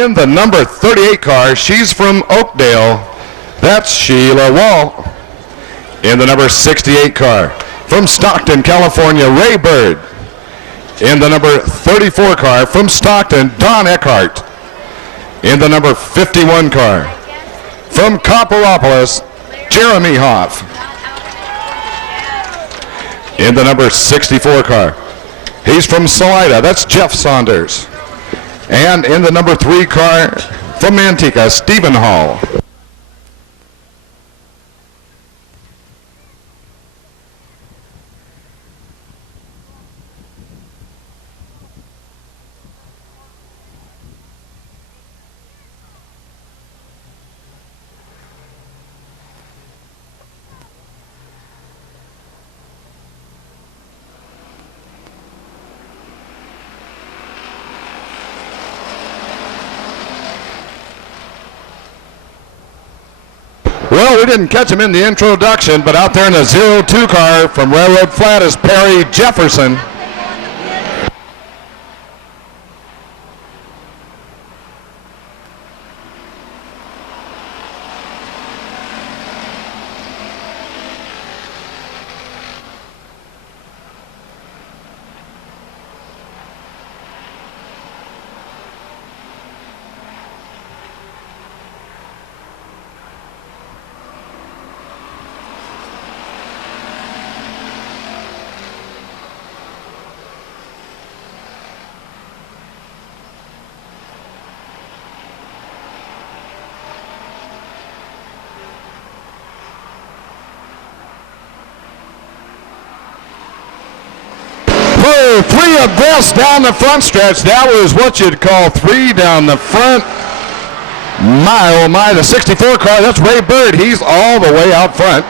In the number 38 car, she's from Oakdale. That's Sheila Wall. In the number 68 car, from Stockton, California, Ray Bird. In the number 34 car, from Stockton, Don Eckhart. In the number 51 car, from Copperopolis, Jeremy Hoff. In the number 64 car, he's from Salida, that's Jeff Saunders. And in the number 3 car, from Manteca, Stephen Hall. Well, we didn't catch him in the introduction, but out there in the 02 car from Railroad Flat is Perry Jefferson. Three abreast down the front stretch. That was what you'd call 3 down the front. My, oh my, the 64 car, that's Ray Bird. He's all the way out front.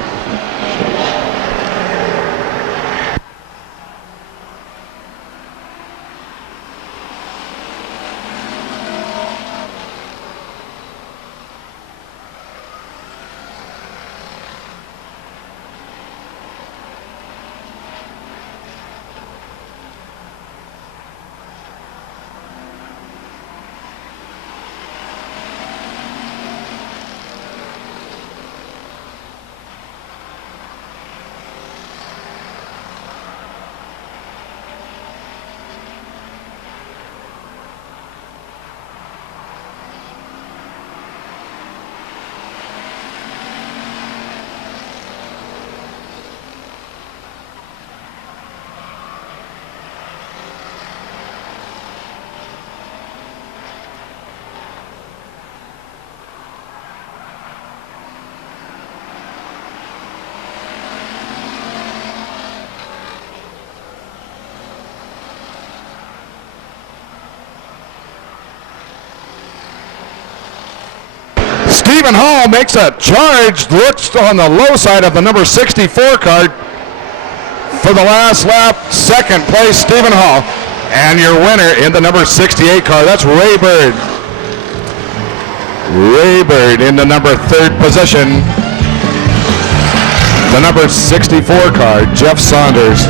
Stephen Hall makes a charge, looks on the low side of the number 64 card for the last lap. Second place, Stephen Hall. And your winner in the number 68 car, that's Ray Bird. Ray Bird in the number 3rd position. The number 64 car, Jeff Saunders.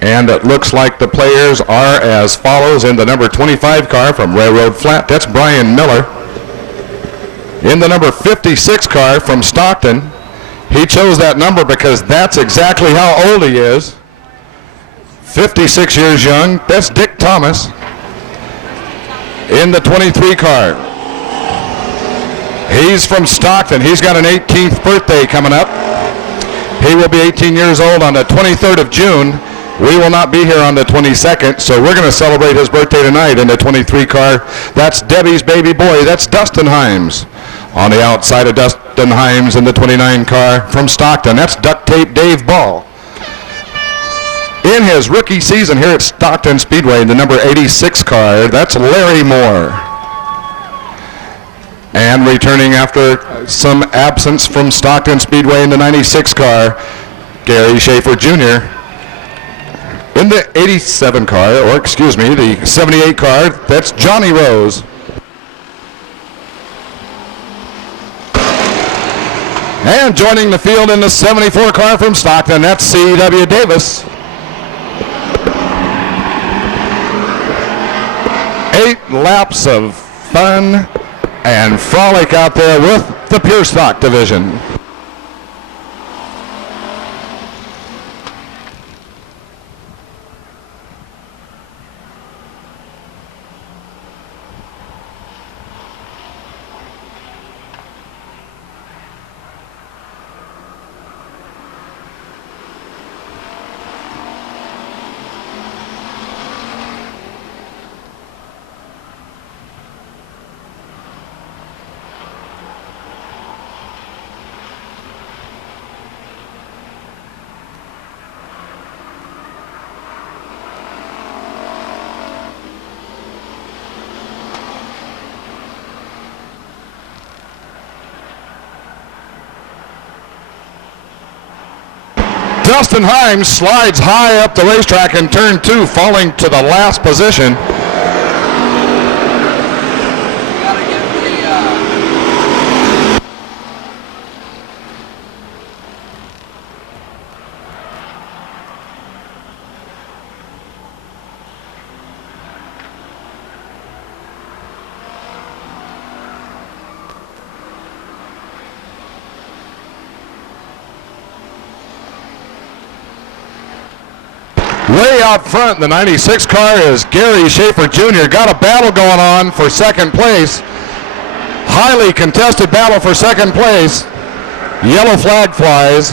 And it looks like the players are as follows. In the number 25 car from Railroad Flat, that's Brian Miller. In the number 56 car from Stockton, he chose that number because that's exactly how old he is. 56 years young, that's Dick Thomas. In the 23 car, he's from Stockton. He's got an 18th birthday coming up. He will be 18 years old on the 23rd of June. We will not be here on the 22nd, so we're going to celebrate his birthday tonight in the 23 car. That's Debbie's baby boy. That's Dustin Himes. On the outside of Dustin Himes in the 29 car from Stockton, that's Duct Tape Dave Ball. In his rookie season here at Stockton Speedway in the number 86 car, that's Larry Moore. And returning after some absence from Stockton Speedway in the 96 car, Gary Schaefer Jr. In the 87 car, or excuse me, the 78 car, that's Johnny Rose. And joining the field in the 74 car from Stockton, that's C.W. Davis. 8 laps of fun and frolic out there with the Pure Stock division. Dustin Himes slides high up the racetrack in turn 2, falling to the last position. Way out front, the 96 car is Gary Schaefer Jr. Got a battle going on for second place. Highly contested battle for second place. Yellow flag flies.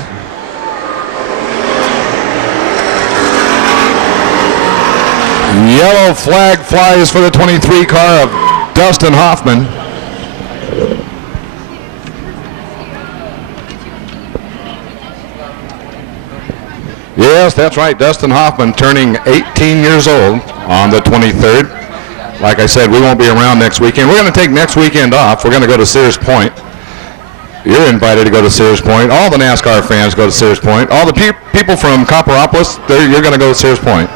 Yellow flag flies for the 23 car of Dustin Hoffman. Yes, that's right. Dustin Hoffman turning 18 years old on the 23rd. Like I said, we won't be around next weekend. We're going to take next weekend off. We're going to go to Sears Point. You're invited to go to Sears Point. All the NASCAR fans go to Sears Point. All the people from Copperopolis, you're going to go to Sears Point.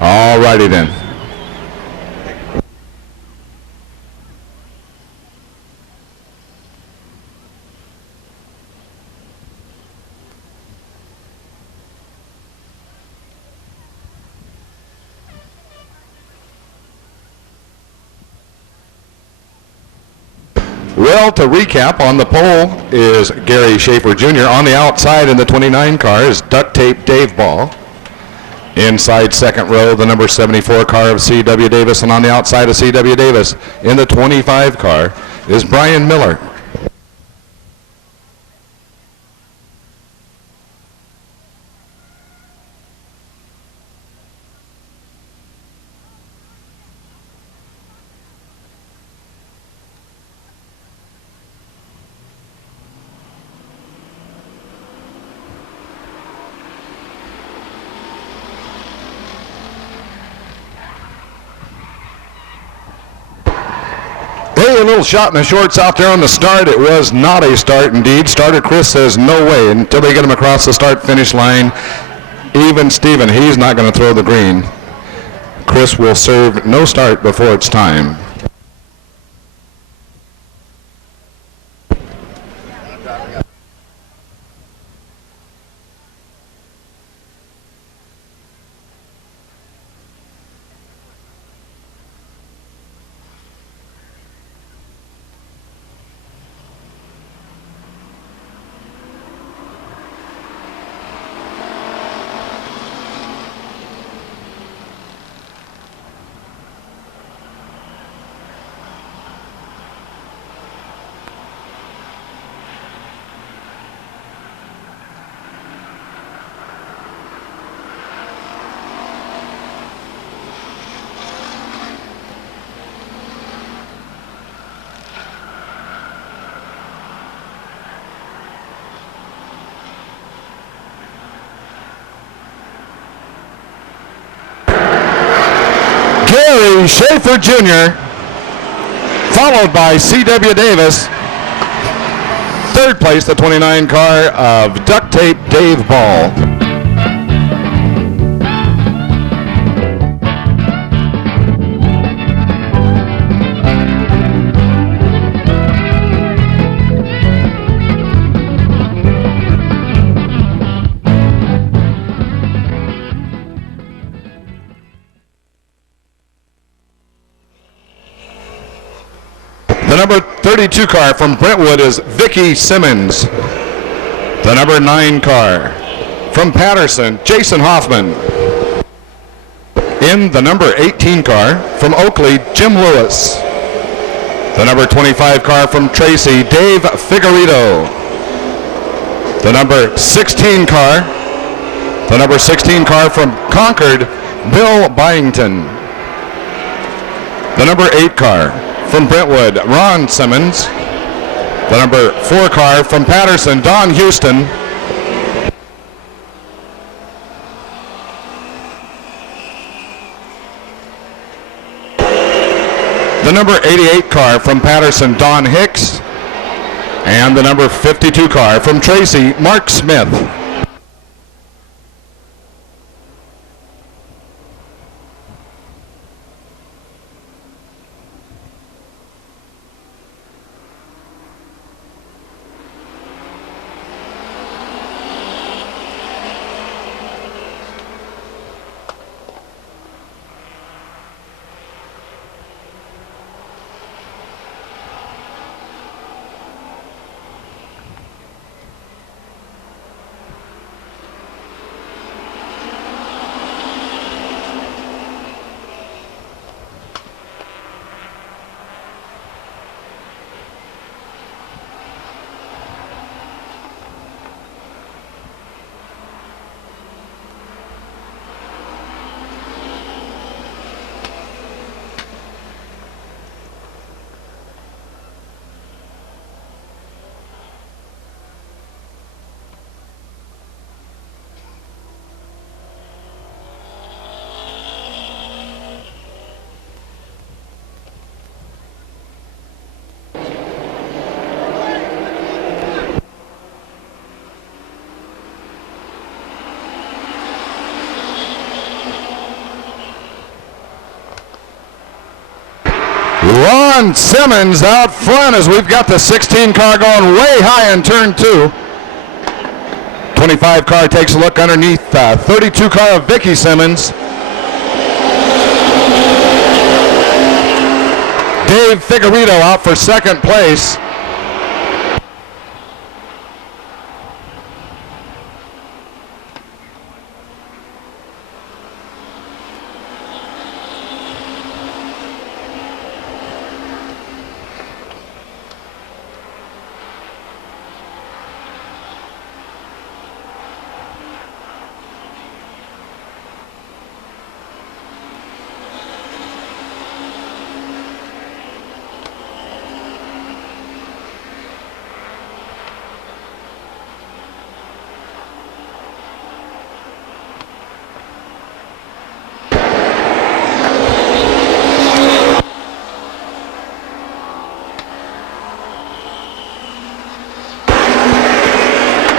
All righty then. Well, to recap, on the pole is Gary Schaefer Jr. On the outside in the 29 car is Duct Tape Dave Ball. Inside second row, the number 74 car of C.W. Davis. And on the outside of C.W. Davis in the 25 car is Brian Miller. A little shot in the shorts out there on the start. It was not a start indeed. Starter Chris says no way until they get him across the start-finish line. Even Steven, he's not going to throw the green. Chris will serve no start before it's time. Gary Schaefer Jr., followed by C.W. Davis. Third place, the 29 car of Duct Tape Dave Ball. The number 32 car from Brentwood is Vicky Simmons. The number 9 car from Patterson, Jason Hoffman. In the number 18 car from Oakley, Jim Lewis. The number 25 car from Tracy, Dave Figueredo. The number 16 car from Concord, Bill Byington. The number 8 car from Brentwood, Ron Simmons. The number 4 car from Patterson, Don Houston. The number 88 car from Patterson, Don Hicks. And the number 52 car from Tracy, Mark Smith. Ron Simmons out front as we've got the 16 car going way high in turn 2. 25 car takes a look underneath 32 car of Vicky Simmons. Dave Figueredo out for second place.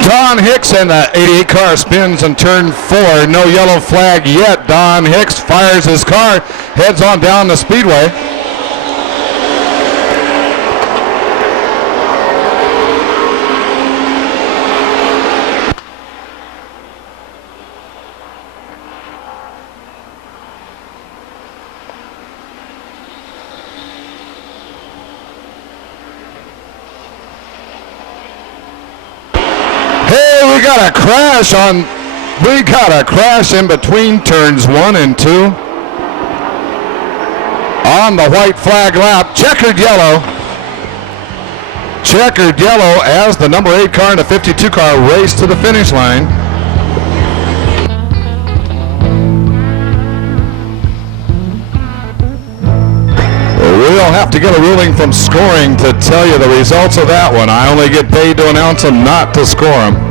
Don Hicks in the 88 car spins in turn 4. No yellow flag yet. Don Hicks fires his car, heads on down the speedway. We got a crash in between turns 1 and 2. On the white flag lap, checkered yellow. Checkered yellow as the number 8 car and the 52 car race to the finish line. We'll have to get a ruling from scoring to tell you the results of that one. I only get paid to announce them, not to score them.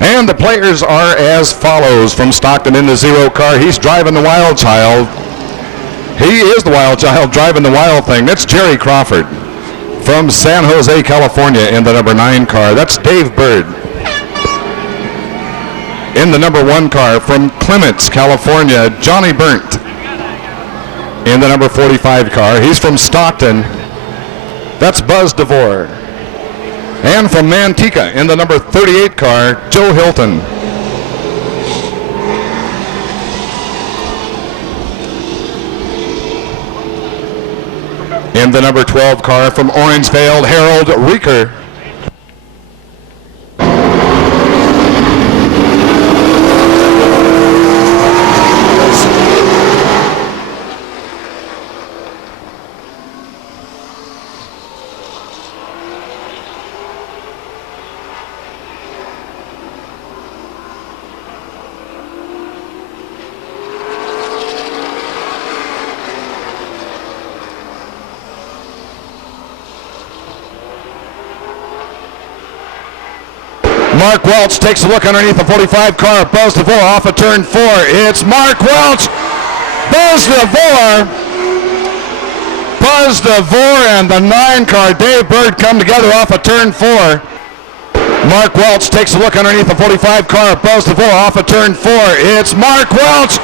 And the players are as follows. From Stockton in the 0 car, he's driving the Wild Child. He is the Wild Child driving the Wild Thing. That's Jerry Crawford. From San Jose, California in the number 9 car, that's Dave Bird. In the number 1 car from Clements, California, Johnny Burnt. in the number 45 car. He's from Stockton. That's Buzz DeVore. And from Manteca in the number 38 car, Joe Hilton. In the number 12 car from Orangevale, Harold Reeker. Mark Welch takes a look underneath the 45 car. Buzz DeVore off of turn 4. It's Mark Welch. Buzz DeVore. Buzz DeVore and the 9 car Dave Bird come together off of turn 4. Mark Welch takes a look underneath the 45 car. Buzz DeVore off of turn 4. It's Mark Welch.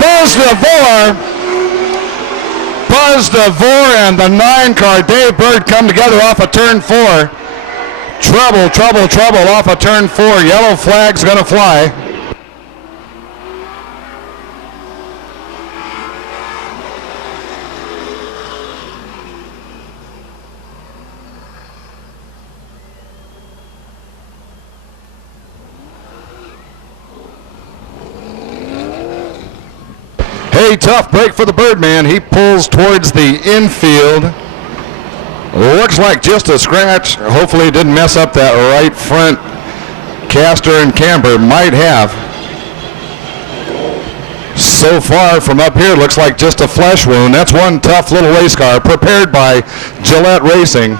Buzz DeVore. Buzz DeVore and the 9 car Dave Bird come together off of turn 4. Trouble, trouble, trouble off of turn 4. Yellow flag's gonna fly. Hey, tough break for the Birdman. He pulls towards the infield. Looks like just a scratch. Hopefully it didn't mess up that right front caster and camber. Might have. So far from up here, looks like just a flesh wound. That's one tough little race car prepared by Gillette Racing.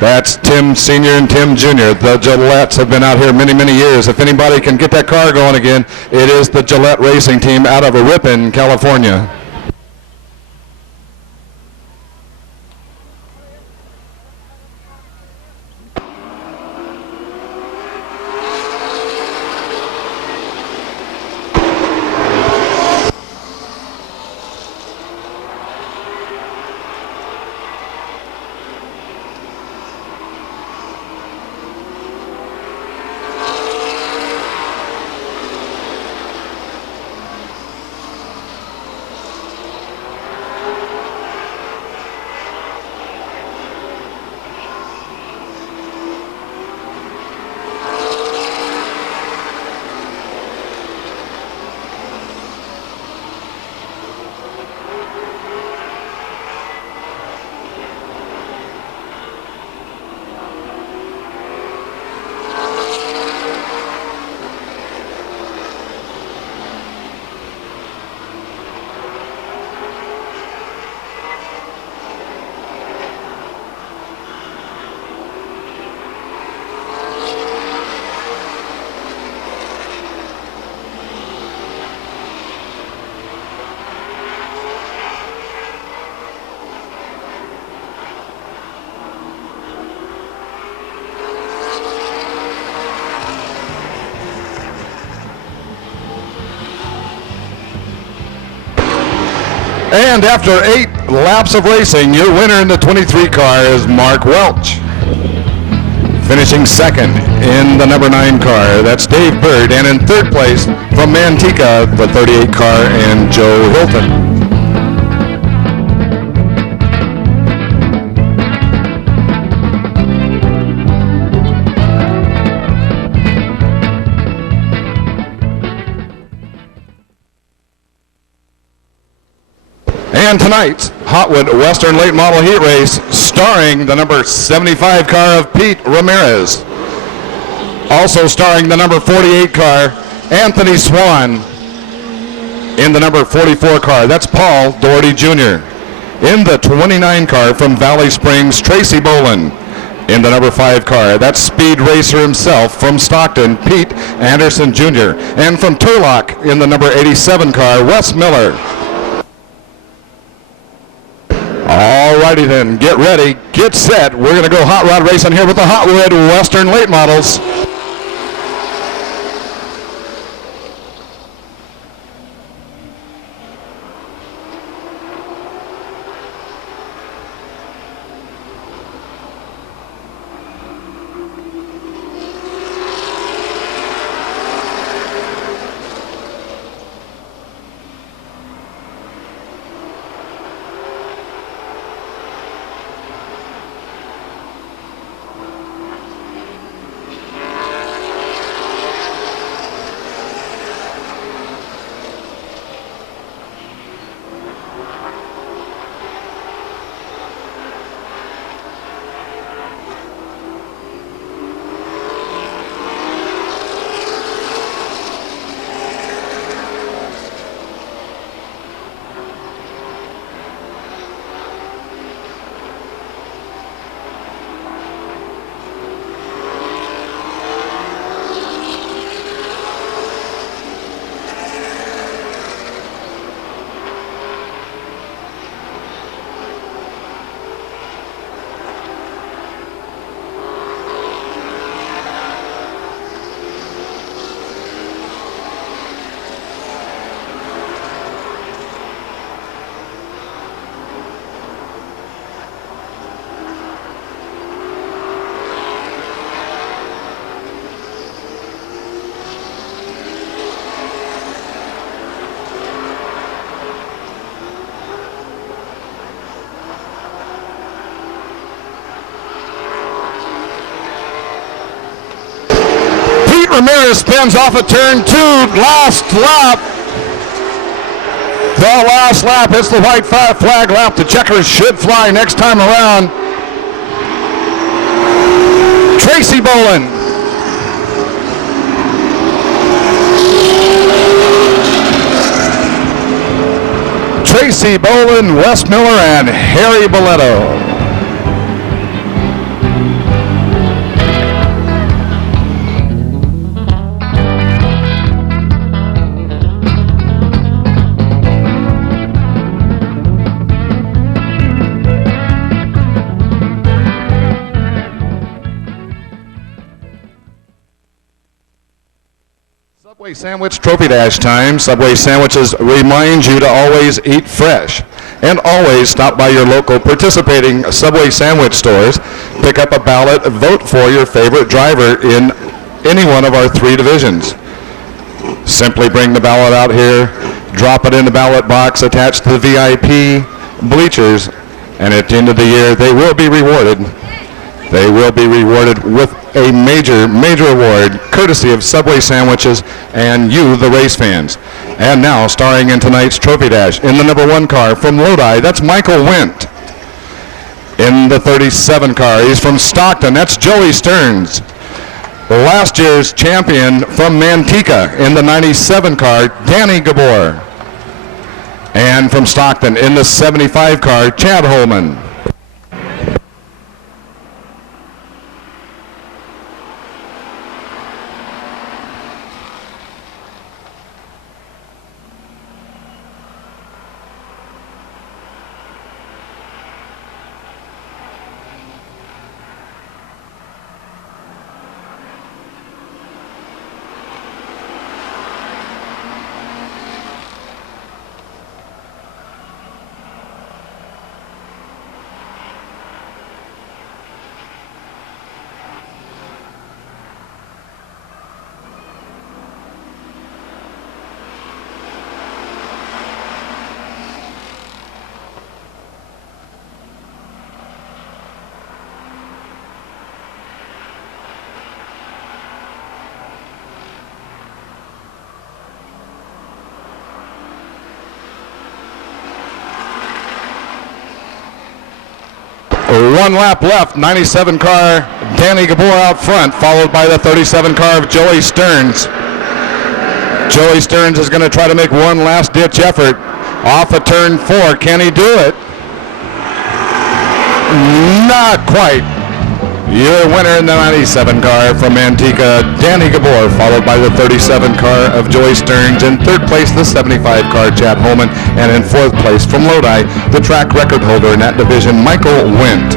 That's Tim Sr. and Tim Jr. The Gillettes have been out here many, many years. If anybody can get that car going again, it is the Gillette Racing team out of Ripon, California. And after 8 laps of racing, your winner in the 23 car is Mark Welch. Finishing second in the number 9 car, that's Dave Bird. And in third place from Manteca, the 38 car, and Joe Hilton. And tonight's Hotwood Western Late Model Heat Race, starring the number 75 car of Pete Ramirez. Also starring the number 48 car, Anthony Swan. In the number 44 car, that's Paul Doherty Jr. In the 29 car from Valley Springs, Tracy Bolin. In the number 5 car, that's Speed Racer himself from Stockton, Pete Anderson Jr. And from Turlock, in the number 87 car, Wes Miller. Alrighty then, get ready, get set. We're going to go hot rod racing here with the Hotwood Western Late Models. Ramirez spins off of turn 2, last lap. The last lap hits the white flag lap. The checkers should fly next time around. Tracy Bolin. Tracy Bolin, Wes Miller, and Harry Boletto. Subway Sandwich Trophy Dash time. Subway Sandwiches remind you to always eat fresh and always stop by your local participating Subway Sandwich stores. Pick up a ballot, vote for your favorite driver in any one of our 3 divisions. Simply bring the ballot out here, drop it in the ballot box attached to the VIP bleachers, and at the end of the year they will be rewarded. They will be rewarded with a major award courtesy of Subway Sandwiches and you, the race fans. And now, starring in tonight's Trophy Dash, in the number 1 car from Lodi, that's Michael Wendt. In the 37 car, he's from Stockton, that's Joey Stearns. Last year's champion from Manteca in the 97 car, Danny Gabor. And from Stockton in the 75 car, Chad Holman. One lap left, 97 car, Danny Gabor out front, followed by the 37 car of Joey Stearns. Joey Stearns is going to try to make one last ditch effort off of turn 4. Can he do it? Not quite. Your winner in the 97 car from Manteca, Danny Gabor, followed by the 37 car of Joey Stearns. In 3rd place, the 75 car, Chad Holman. And in 4th place from Lodi, the track record holder in that division, Michael Wendt.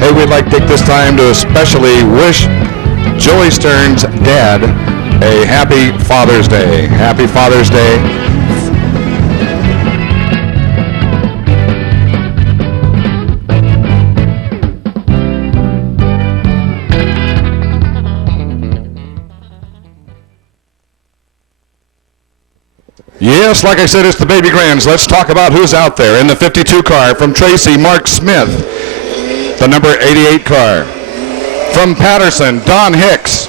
Hey, we'd like to take this time to especially wish Joey Stearns' dad a happy Father's Day. Happy Father's Day. Yes, like I said, it's the Baby Grands. Let's talk about who's out there. In the 52 car from Tracy, Mark Smith. The number 88 car. From Patterson, Don Hicks.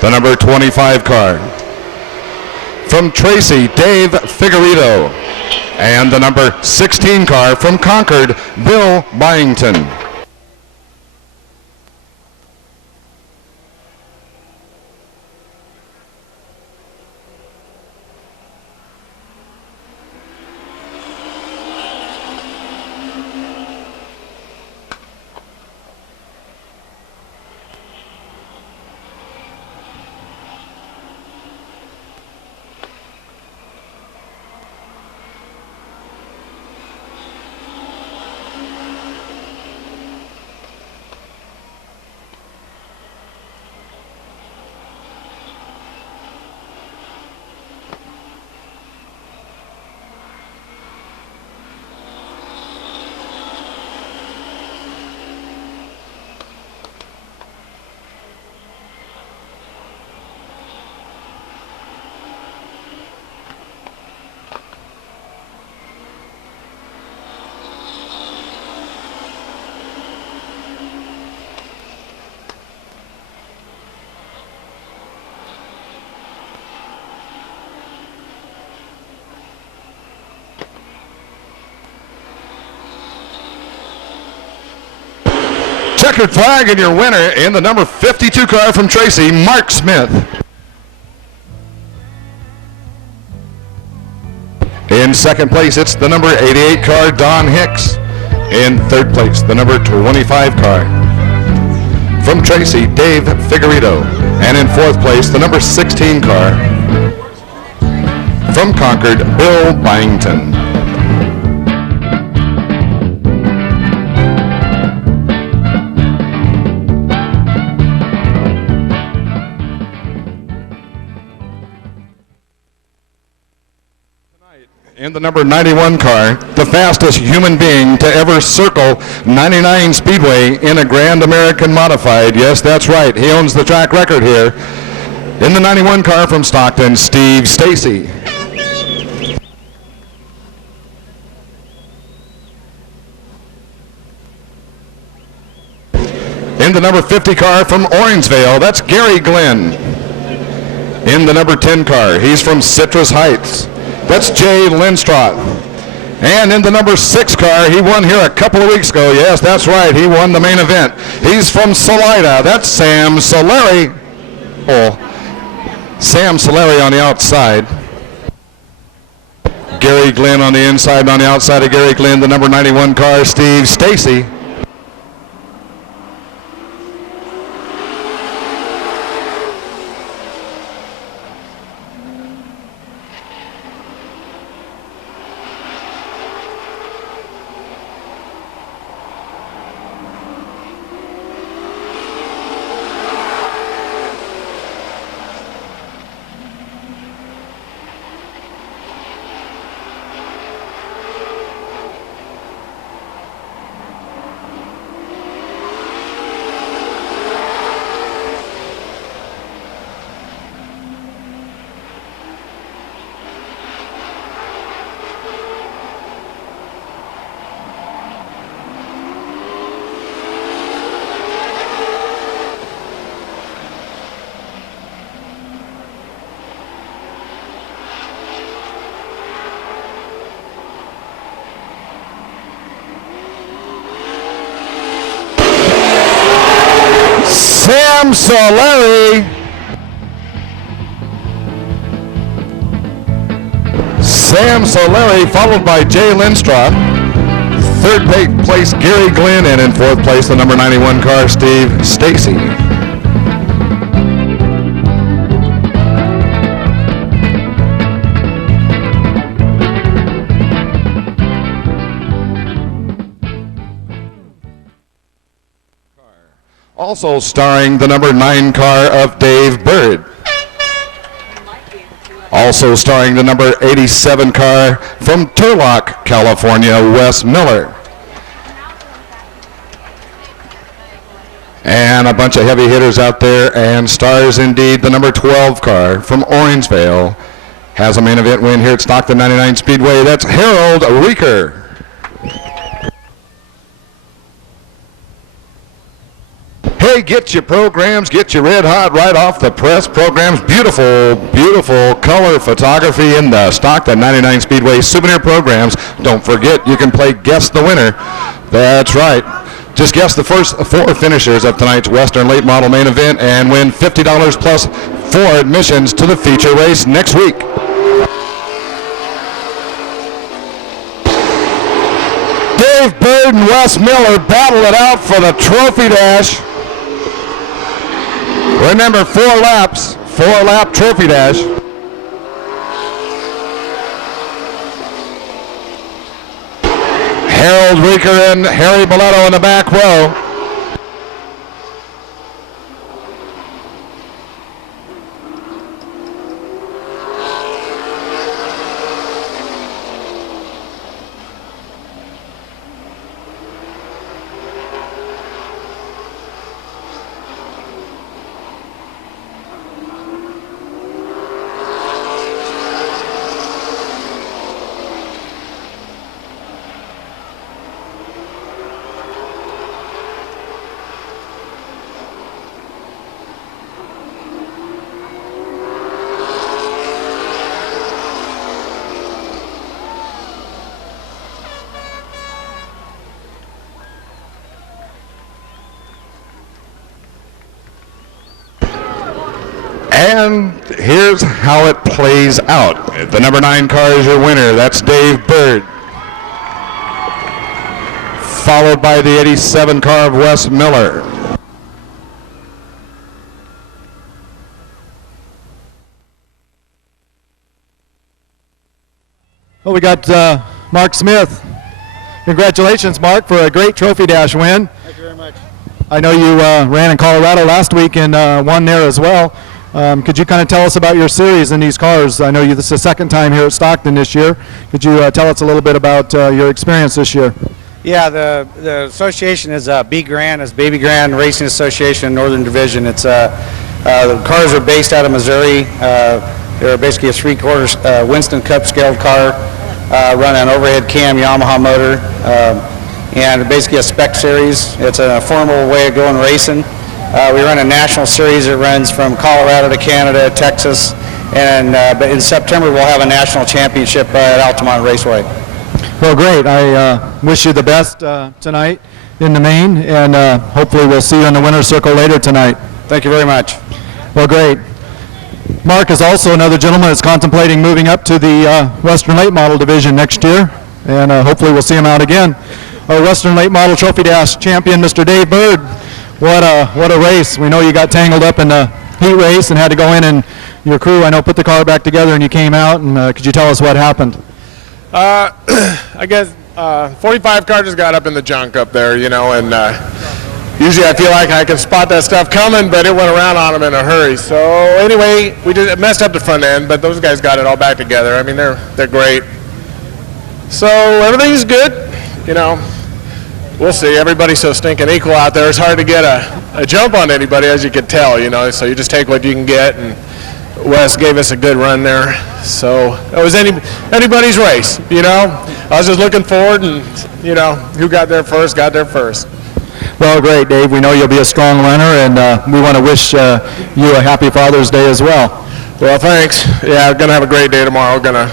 The number 25 car. From Tracy, Dave Figueredo. And the number 16 car from Concord, Bill Byington. checkered flag, and your winner in the number 52 car from Tracy, Mark Smith. In second place, it's the number 88 car, Don Hicks. In third place, the number 25 car from Tracy, Dave Figueredo. And in fourth place, the number 16 car from Concord, Bill Byington. In the number 91 car, the fastest human being to ever circle 99 Speedway in a Grand American Modified. Yes, that's right. He owns the track record here. In the 91 car from Stockton, Steve Stacy. In the number 50 car from Orangevale, that's Gary Glenn. In the number 10 car, he's from Citrus Heights. That's Jay Lindstrath. And in the number 6 car, he won here a couple of weeks ago. Yes, that's right. He won the main event. He's from Salida. That's Sam Solari. Oh, Sam Solari on the outside. Gary Glenn on the inside. And on the outside of Gary Glenn, the number 91 car, Steve Stacy. Sam Solari. Sam Solari, followed by Jay Lindstrath. Third place, Gary Glenn, and in fourth place, the number 91 car, Steve Stacy. Also starring the number 9 car of Dave Bird. Also starring the number 87 car from Turlock, California, Wes Miller. And a bunch of heavy hitters out there, and stars indeed. The number 12 car from Orangevale has a main event win here at Stockton 99 Speedway. That's Harold Reeker. Hey, get your programs, get your red hot right off the press programs. Beautiful, beautiful color photography in the Stockton 99 Speedway souvenir programs. Don't forget, you can play Guess the Winner. That's right. Just guess the first 4 finishers of tonight's Western Late Model main event and win $50 plus 4 admissions to the feature race next week. Dave Bird and Wes Miller battle it out for the trophy dash. Remember, 4 laps, 4-lap trophy dash. Harold Reeker and Harry Miletto in the back row. And here's how it plays out. The number 9 car is your winner. That's Dave Bird. Followed by the 87 car of Wes Miller. Well, we got Mark Smith. Congratulations, Mark, for a great Trophy Dash win. Thank you very much. I know you ran in Colorado last week and won there as well. Could you kind of tell us about your series in these cars? I know this is the second time here at Stockton this year. Could you tell us a little bit about your experience this year? Yeah, the association is B Grand, is Baby Grand Racing Association Northern Division. It's the cars are based out of Missouri. They're basically a 3/4 Winston Cup scaled car, run an overhead cam Yamaha motor, and basically a spec series. It's a formal way of going racing. We run a national series that runs from Colorado to Canada, Texas, and but in September we'll have a national championship at Altamont Raceway. Well, great. I wish you the best tonight in the main, and hopefully we'll see you in the winner's circle later tonight. Thank you very much. Well, great. Mark is also another gentleman that's contemplating moving up to the Western Late Model Division next year, and hopefully we'll see him out again. Our Western Late Model Trophy Dash champion, Mr. Dave Bird. What a race. We know you got tangled up in the heat race and had to go in, and your crew, I know, put the car back together and you came out, and could you tell us what happened? I guess 45 car just got up in the junk up there, you know, and usually I feel like I can spot that stuff coming, but it went around on them in a hurry. So anyway, we just messed up the front end, but those guys got it all back together. I mean, they're great. So everything's good, you know. We'll see. Everybody's so stinking equal out there. It's hard to get a jump on anybody, as you can tell, you know. So you just take what you can get, and Wes gave us a good run there. So it was anybody's race, you know. I was just looking forward, and, you know, who got there first, got there first. Well, great, Dave. We know you'll be a strong runner, and we want to wish you a happy Father's Day as well. Well, thanks. Yeah, I'm going to have a great day tomorrow. Going to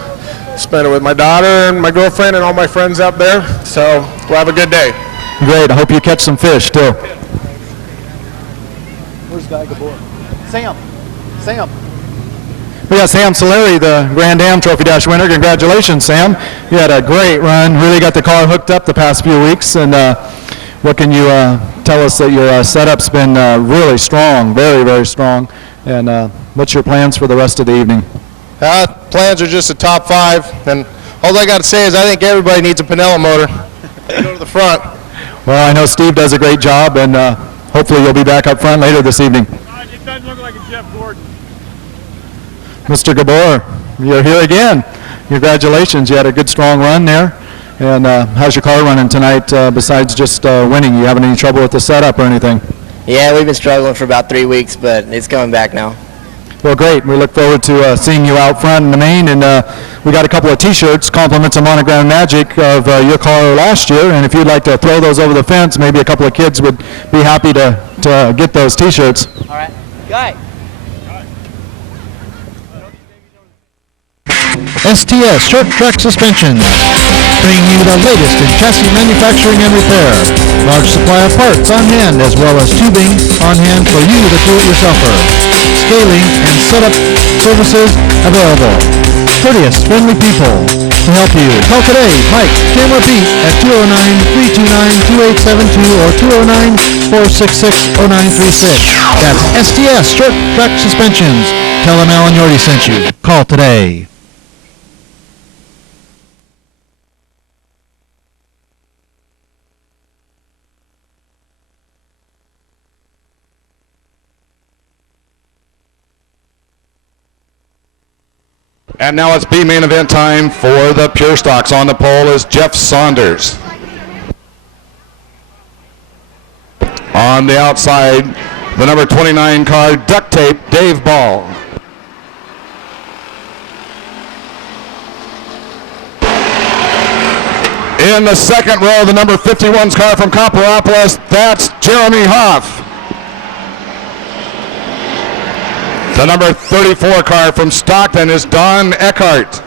spend it with my daughter and my girlfriend and all my friends up there. So we'll have a good day. Great. I hope you catch some fish, too. Where's Guy Gabor? Sam. We got Sam Solari, the Grand Am Trophy Dash winner. Congratulations, Sam. You had a great run. Really got the car hooked up the past few weeks. And what can you tell us that your setup's been really strong, very, very strong. And what's your plans for the rest of the evening? Plans are just a top 5. And all I got to say is I think everybody needs a Pinella motor. Go to the front. Well, I know Steve does a great job, and hopefully you'll be back up front later this evening. It doesn't look like a Jeff Gordon. Mr. Gabor, you're here again. Congratulations. You had a good, strong run there. And how's your car running tonight besides just winning? You having any trouble with the setup or anything? Yeah, we've been struggling for about 3 weeks, but it's coming back now. Well, great. We look forward to seeing you out front in the main. And we got a couple of T-shirts, compliments of Monogram Magic of your car last year. And if you'd like to throw those over the fence, maybe a couple of kids would be happy to get those T-shirts. All right. Guy. STS Short Track Suspensions, bringing you the latest in chassis manufacturing and repair. Large supply of parts on hand, as well as tubing on hand for you, the do-it-yourselfer. Scaling and setup services available. Courteous, friendly people to help you. Call today, Mike, Tim, or Pete at 209-329-2872 or 209-466-0936. That's STS Short Track Suspensions. Tell them Alan Yorty sent you. Call today. And now it's B main event time for the Pure Stocks. On the pole is Jeff Saunders. On the outside, the number 29 car, Duct Tape, Dave Ball. In the second row, the number 51's car from Copperopolis, that's Jeremy Hoff. The number 34 car from Stockton is Don Eckhart.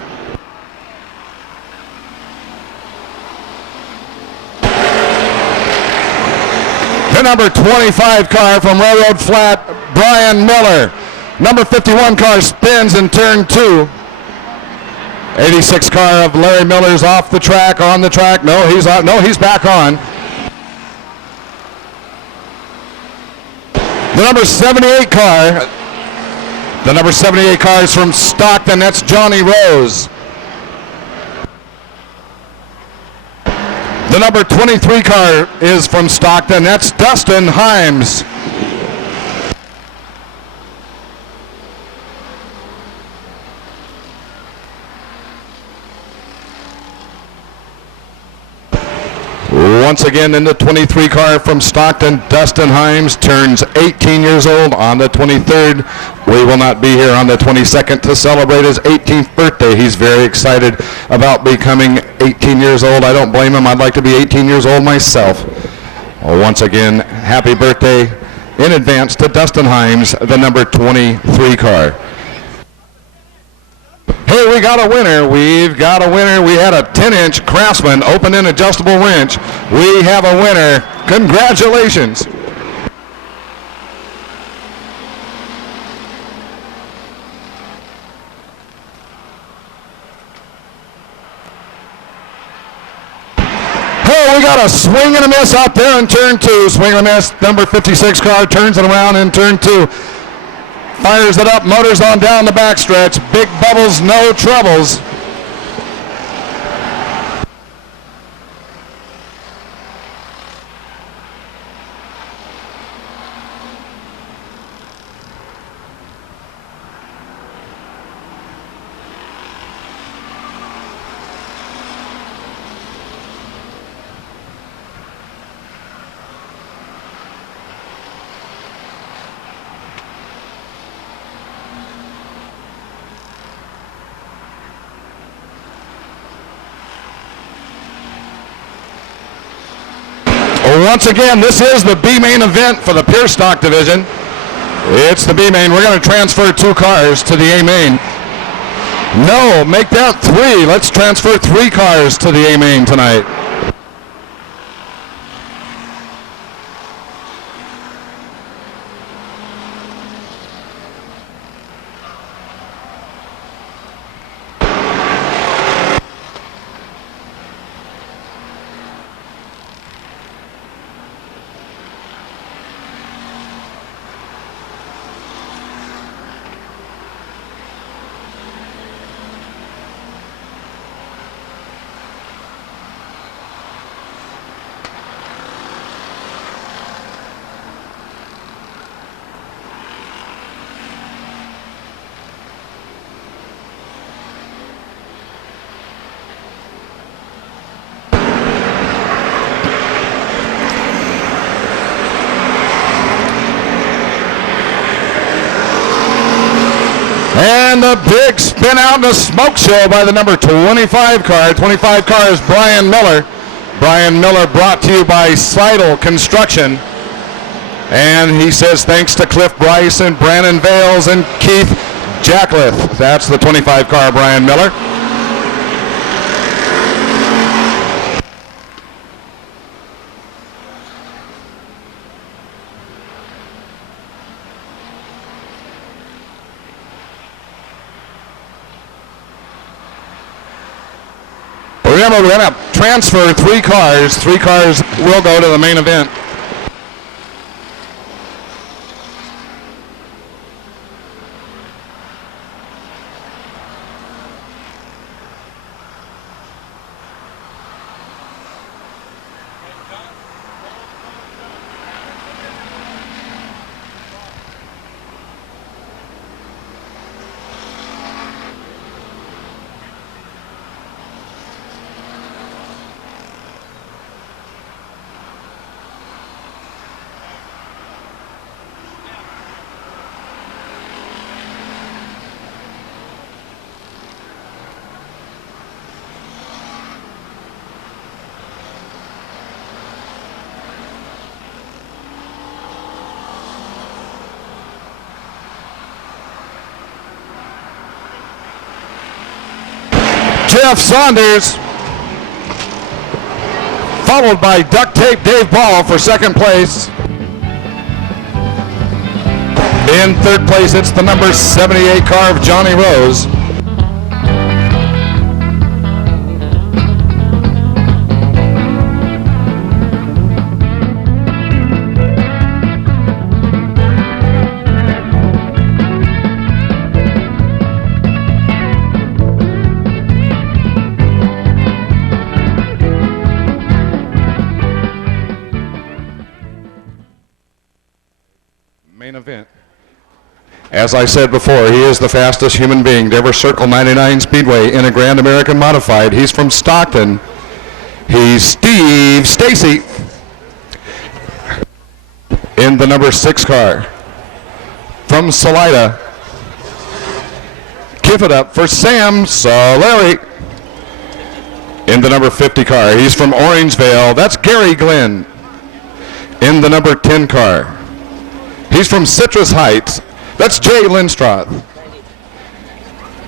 The number 25 car from Railroad Flat, Brian Miller. Number 51 car spins in turn 2. 86 car of Larry Miller's off the track, on the track. No, he's on. No, he's back on. The number 78 car. The number 78 car is from Stockton. That's Johnny Rose. The number 23 car is from Stockton. That's Dustin Himes. Once again, in the 23 car from Stockton, Dustin Himes turns 18 years old on the 23rd. We will not be here on the 22nd to celebrate his 18th birthday. He's very excited about becoming 18 years old. I don't blame him. I'd like to be 18 years old myself. Once again, happy birthday in advance to Dustin Himes, the number 23 car. Hey, we got a winner. We've got a winner. We had a 10-inch Craftsman open-end adjustable wrench. We have a winner. Congratulations. Oh, we got a swing and a miss out there in turn 2. Swing and a miss. Number 56 car turns it around in turn 2. Fires it up, motors on down the backstretch. Big bubbles, no troubles. Once again, this is the B main event for the Pure Stock division. It's the B main. We're going to transfer 2 cars to the A main. No, make that 3. Let's transfer 3 cars to the A main tonight. And the big spin out in the smoke show by the number 25 car. 25 car is Brian Miller. Brian Miller brought to you by Seidel Construction. And he says thanks to Cliff Bryce and Brandon Vales and Keith Jackleth. That's the 25 car, Brian Miller. Remember, we're going to transfer 3 cars. 3 cars will go to the main event. Jeff Saunders, followed by Duct Tape Dave Ball for second place. In third place, it's the number 78 car of Johnny Rose. Main event. As I said before, he is the fastest human being to ever circle 99 Speedway in a Grand American Modified. He's from Stockton. He's Steve Stacy in the number 6 car. From Salida, give it up for Sam Solari in the number 50 car. He's from Orangevale. That's Gary Glenn in the number 10 car. He's from Citrus Heights. That's Jay Lindstroth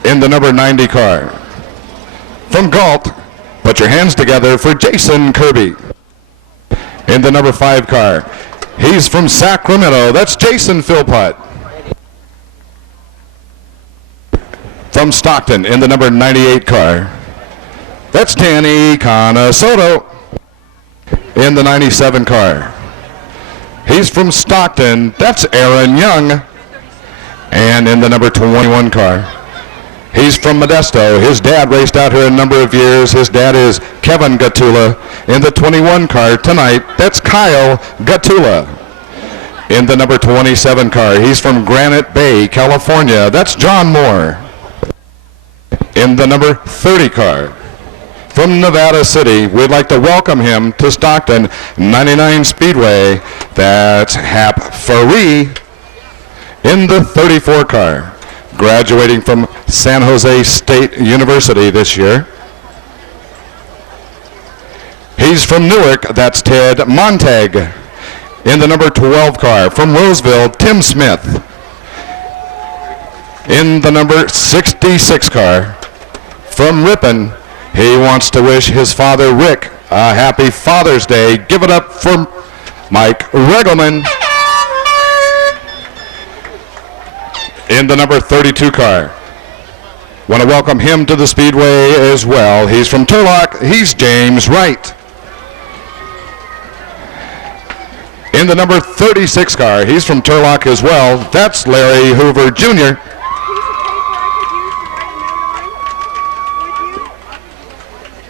in the number 90 car. From Galt, put your hands together for Jason Kirby in the number 5 car. He's from Sacramento. That's Jason Philpott. From Stockton in the number 98 car. That's Danny Canasoto in the 97 car. He's from Stockton. That's Aaron Young. And in the number 21 car. He's from Modesto. His dad raced out here a number of years. His dad is Kevin Gatula. In the 21 car tonight, that's Kyle Gatula. In the number 27 car, he's from Granite Bay, California. That's John Moore. In the number 30 car, from Nevada City, we'd like to welcome him to Stockton 99 Speedway. That's Hap Faree in the 34 car, graduating from San Jose State University this year. He's from Newark. That's Ted Montag in the number 12 car. From Roseville, Tim Smith in the number 66 car. From Ripon, he wants to wish his father, Rick, a happy Father's Day. Give it up for Mike Regelman in the number 32 car. Want to welcome him to the Speedway as well. He's from Turlock. He's James Wright. In the number 36 car, he's from Turlock as well. That's Larry Hoover Jr.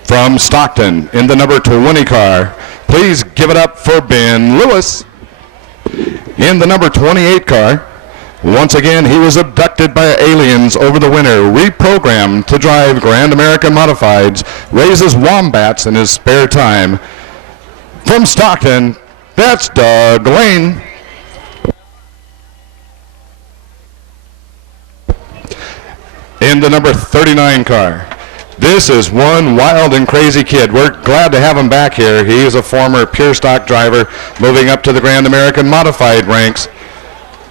From Stockton, in the number 20 car, please give it up for Ben Lewis. In the number 28 car, once again, he was abducted by aliens over the winter, reprogrammed to drive Grand American Modifieds, raises wombats in his spare time. From Stockton, that's Doug Lane. In the number 39 car, this is one wild and crazy kid. We're glad to have him back here. He is a former pure stock driver moving up to the Grand American Modified ranks.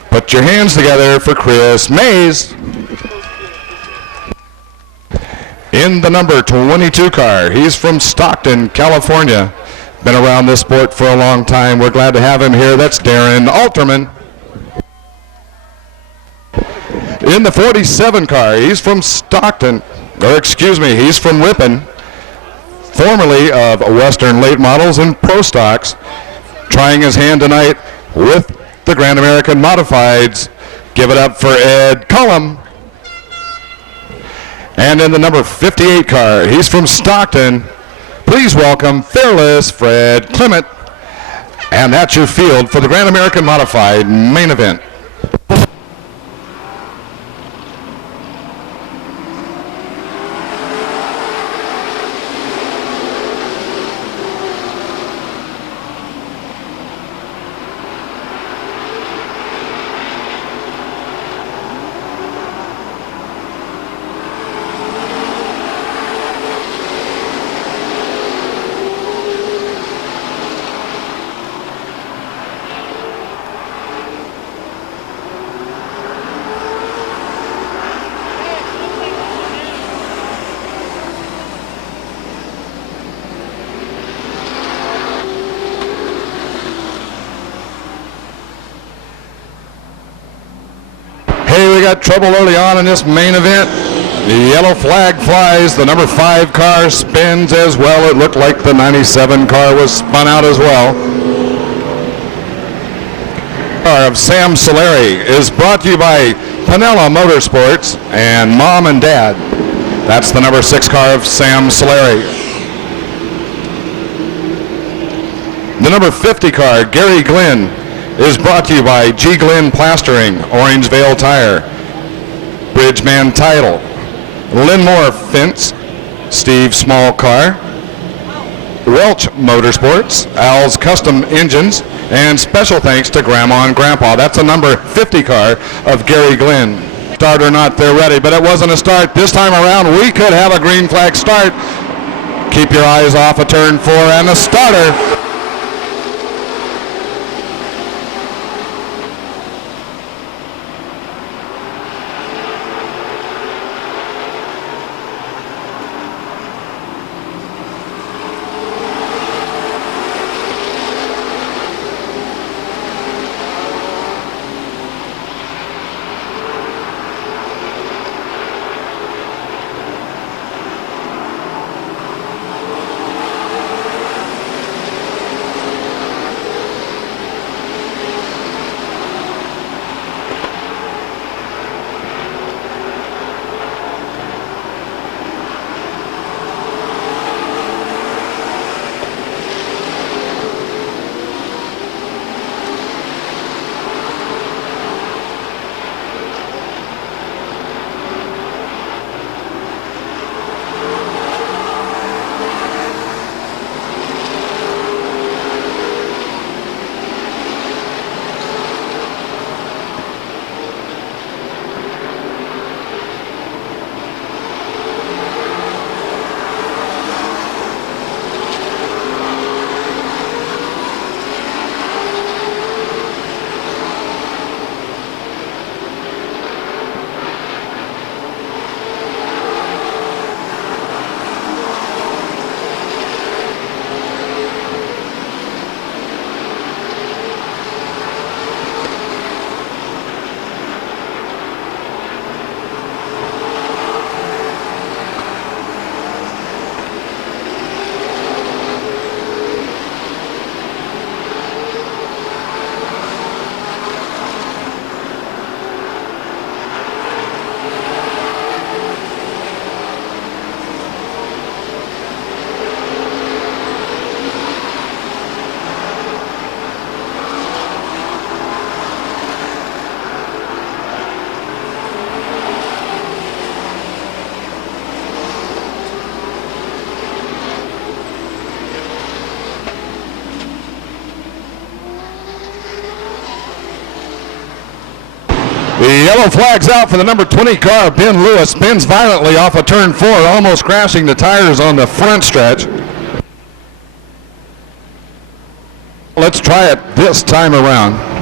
Put your hands together for Chris Mays. In the number 22 car, he's from Stockton, California. Been around this sport for a long time. We're glad to have him here. That's Darren Alterman. In the 47 car, he's from Stockton. He's from Ripon, formerly of Western Late Models and Pro Stocks, trying his hand tonight with the Grand American Modifieds. Give it up for Ed Cullum. And in the number 58 car, he's from Stockton. Please welcome Fearless Fred Clement. And that's your field for the Grand American Modified main event. got trouble early on in this main event. The yellow flag flies. The number 5 car spins as well. It looked like the 97 car was spun out as well. Car of Sam Solari is brought to you by Pinella Motorsports and Mom and Dad. That's the number 6 car of Sam Solari. The number 50 car, Gary Glenn, is brought to you by G. Glenn Plastering, Orangevale Tire, Bridgeman Title, Linmore Fence, Steve Small Car, Welch Motorsports, Al's Custom Engines, and special thanks to Grandma and Grandpa. That's a number 50 car of Gary Glenn. Start or not, they're ready, but it wasn't a start. This time around, we could have a green flag start. Keep your eyes off of turn 4 and the starter. The yellow flag's out for the number 20 car. Ben Lewis spins violently off of turn 4, almost crashing the tires on the front stretch. Let's try it this time around.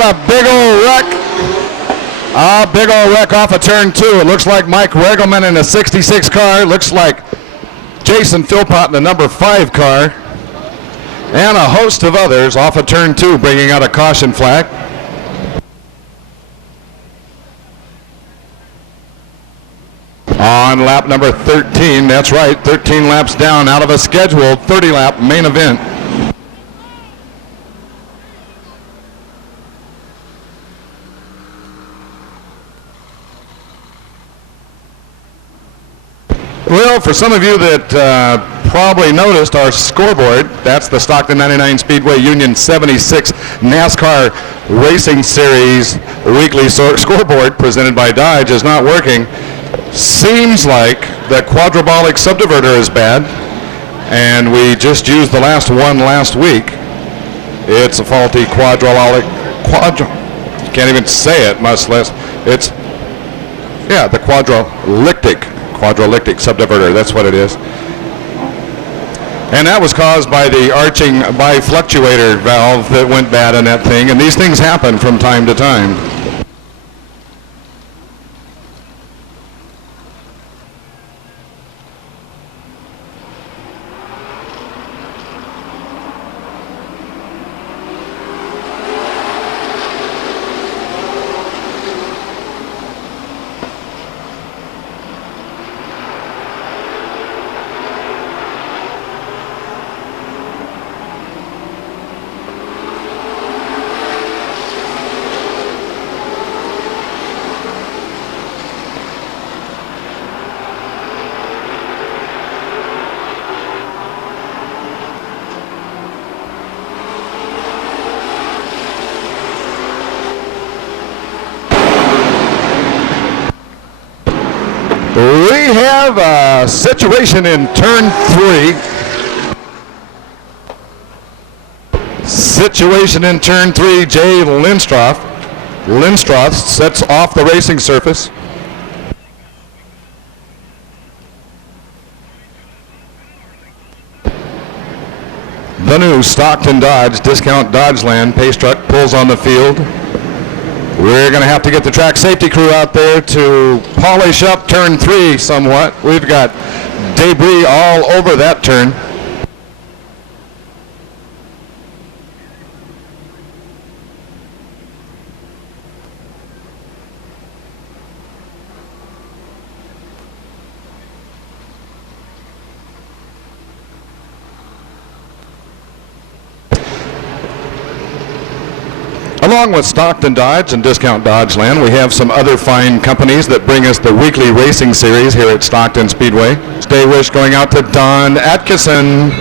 A big old wreck. A big old wreck off of turn 2. It looks like Mike Regelman in a 66 car. It looks like Jason Philpott in the number 5 car. And a host of others off of turn 2 bringing out a caution flag. On lap number 13, that's right, 13 laps down out of a scheduled 30-lap main event. Well, for some of you that probably noticed our scoreboard. That's the Stockton 99 Speedway Union 76 NASCAR Racing Series weekly scoreboard presented by Dodge is not working. Seems like the quadrabolic subdiverter is bad, and we just used the last one last week. It's a faulty can't even say it, much less. It's, yeah, the quadralictic subdiverter, that's what it is. And that was caused by the arching bifluctuator valve that went bad in that thing, and these things happen from time to time. We have a situation in turn 3. Situation in turn 3, Jay Lindstroth. Lindstroth sets off the racing surface. The new Stockton Dodge Discount Dodge Land pace truck pulls on the field. We're going to have to get the track safety crew out there to polish up turn 3 somewhat. We've got debris all over that turn. Along with Stockton Dodge and Discount Dodge Land, we have some other fine companies that bring us the weekly racing series here at Stockton Speedway. Stay wish going out to Don Atkinson.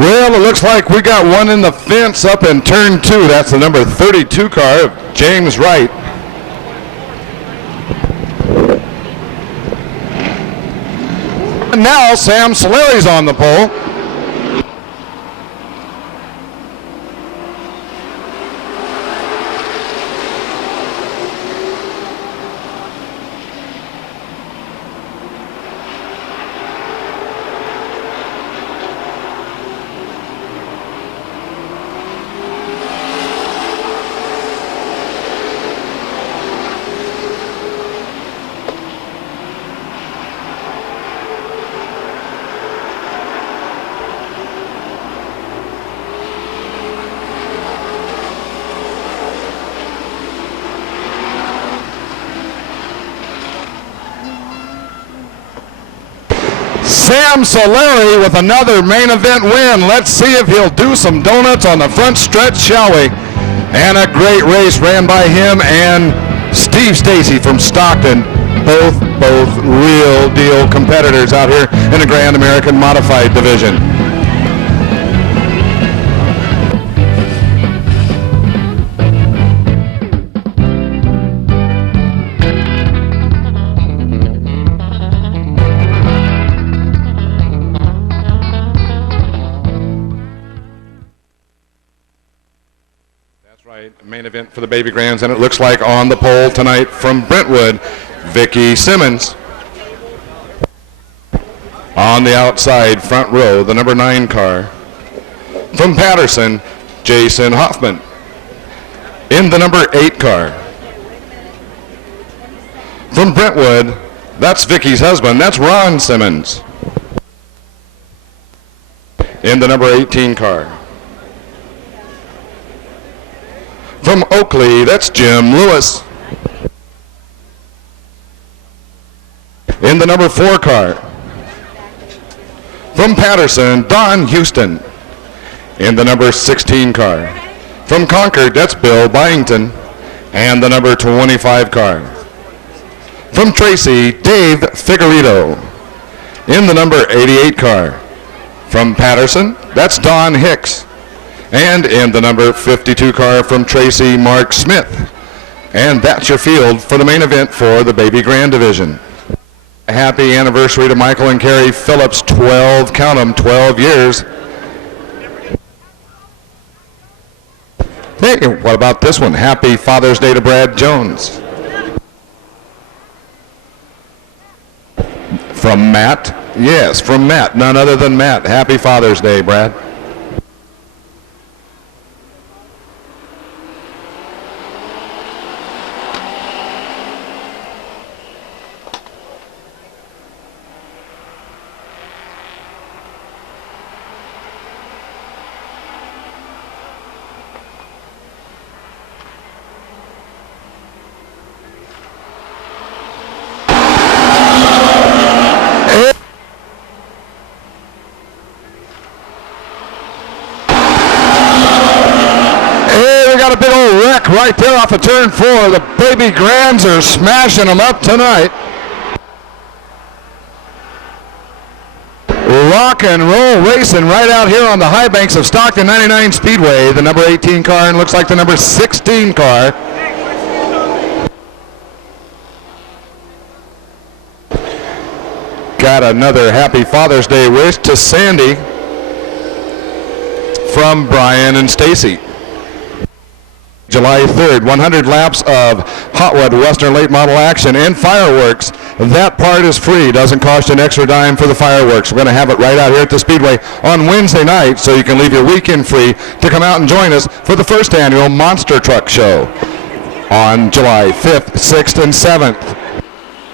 Well, it looks like we got one in the fence up in turn 2. That's the number 32 car of James Wright. And now Sam Soleri's on the pole. Sam Solari with another main event win. Let's see if he'll do some donuts on the front stretch, shall we? And a great race ran by him and Steve Stacy from Stockton. Both real deal competitors out here in the Grand American Modified Division. Main event for the Baby Grands, and it looks like on the pole tonight from Brentwood, Vicky Simmons. On the outside front row, the number 9 car. From Patterson, Jason Hoffman. In the number 8 car. From Brentwood, that's Vicky's husband, that's Ron Simmons. In the number 18 car. From Oakley, that's Jim Lewis. In the number 4 car. From Patterson, Don Houston. In the number 16 car. From Concord, that's Bill Byington. And the number 25 car. From Tracy, Dave Figueredo. In the number 88 car. From Patterson, that's Don Hicks. And in the number 52 car from Tracy, Mark Smith. And that's your field for the main event for the Baby Grand Division. A happy anniversary to Michael and Carrie Phillips, 12, count 'em, 12 years. Hey, what about this one? Happy Father's Day to Brad Jones. From Matt? Yes, from Matt, none other than Matt. Happy Father's Day, Brad. Got a big old wreck right there off of turn 4. The Baby Grands are smashing them up tonight. Rock and roll racing right out here on the high banks of Stockton 99 Speedway. The number 18 car and looks like the number 16 car. Got another happy Father's Day wish to Sandy from Brian and Stacy. July 3rd, 100 laps of Hotwood Western late model action and fireworks. That part is free, doesn't cost an extra dime for the fireworks. We're going to have it right out here at the Speedway on Wednesday night, so you can leave your weekend free to come out and join us for the first annual Monster Truck Show on July 5th, 6th, and 7th.